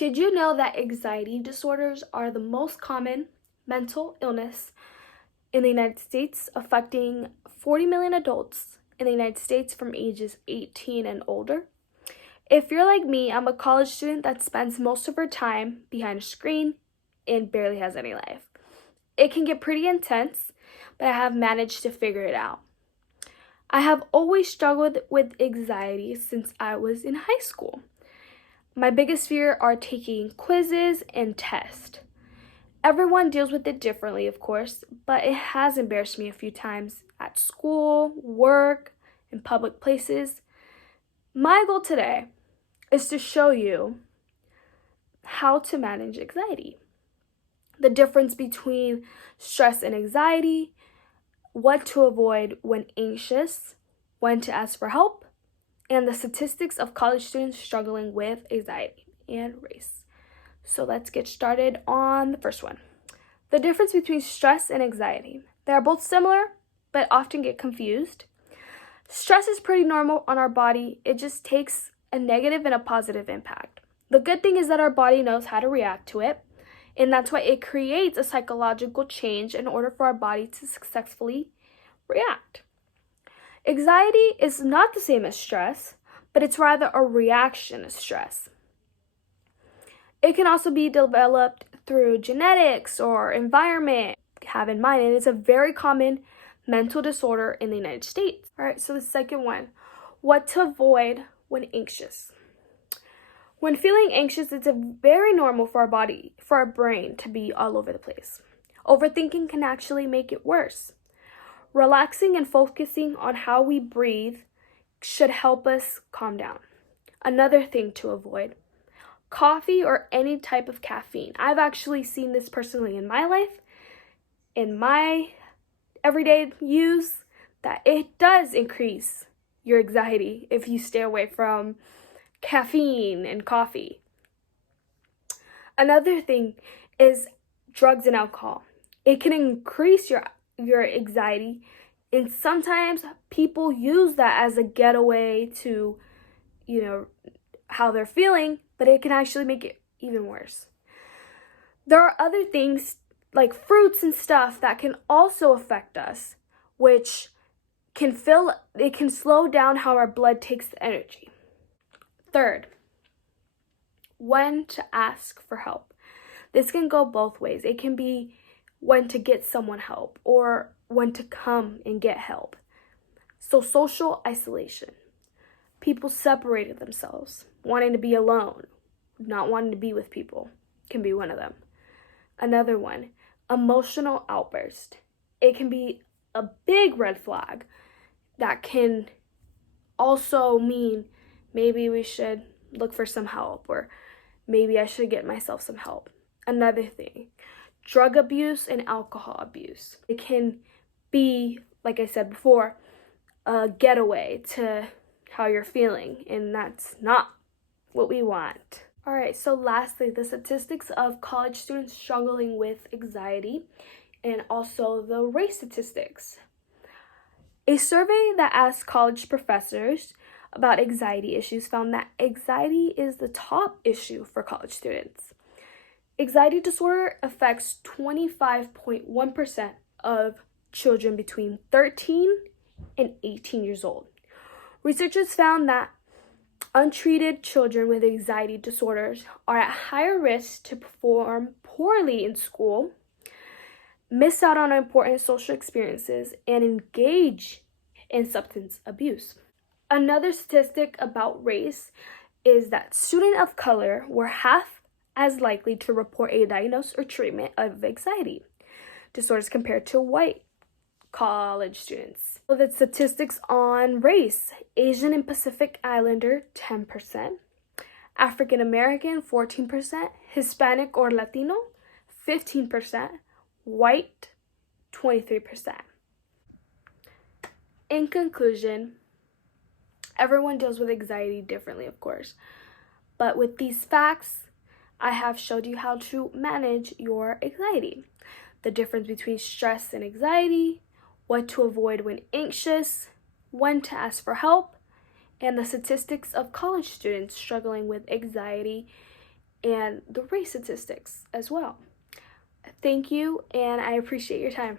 Did you know that anxiety disorders are the most common mental illness in the United States, affecting 40 million adults in the United States from ages 18 and older? If you're like me, I'm a college student that spends most of her time behind a screen and barely has any life. It can get pretty intense, but I have managed to figure it out. I have always struggled with anxiety since I was in high school. My biggest fear are taking quizzes and tests. Everyone deals with it differently, of course, but it has embarrassed me a few times at school, work, in public places. My goal today is to show you how to manage anxiety, the difference between stress and anxiety, what to avoid when anxious, when to ask for help, and the statistics of college students struggling with anxiety and race. So let's get started on the first one. The difference between stress and anxiety. They are both similar, but often get confused. Stress is pretty normal on our body. It just takes a negative and a positive impact. The good thing is that our body knows how to react to it, and that's why it creates a psychological change in order for our body to successfully react. Anxiety is not the same as stress, but it's rather a reaction to stress. It can also be developed through genetics or environment. Have in mind, and it's a very common mental disorder in the United States. All right, so the second one, what to avoid when anxious. When feeling anxious, it's very normal for our body, for our brain to be all over the place. Overthinking can actually make it worse. Relaxing and focusing on how we breathe should help us calm down. Another thing to avoid, coffee or any type of caffeine. I've actually seen this personally in my life, in my everyday use, that it does increase your anxiety if you stay away from caffeine and coffee. Another thing is drugs and alcohol. It can increase your anxiety, and sometimes people use that as a getaway to, how they're feeling, but it can actually make it even worse. There are other things like fruits and stuff that can also affect us, which can slow down how our blood takes the energy. Third, when to ask for help. This can go both ways. It can be when to get someone help or when to come and get help. So social isolation. People separated themselves, wanting to be alone, not wanting to be with people, can be one of them. Another one, emotional outburst. It can be a big red flag that can also mean maybe we should look for some help, or maybe I should get myself some help. Another thing, drug abuse and alcohol abuse. It can be, like I said before, a getaway to how you're feeling, and that's not what we want. All right, so lastly, the statistics of college students struggling with anxiety and also the race statistics. A survey that asked college professors about anxiety issues found that anxiety is the top issue for college students. Anxiety disorder affects 25.1% of children between 13 and 18 years old. Researchers found that untreated children with anxiety disorders are at higher risk to perform poorly in school, miss out on important social experiences, and engage in substance abuse. Another statistic about race is that students of color were half as likely to report a diagnosis or treatment of anxiety disorders compared to white college students. So the statistics on race: Asian and Pacific Islander 10%, African American 14%, Hispanic or Latino 15%, white 23%. In conclusion, everyone deals with anxiety differently, of course, but with these facts, I have showed you how to manage your anxiety, the difference between stress and anxiety, what to avoid when anxious, when to ask for help, and the statistics of college students struggling with anxiety and the race statistics as well. Thank you, and I appreciate your time.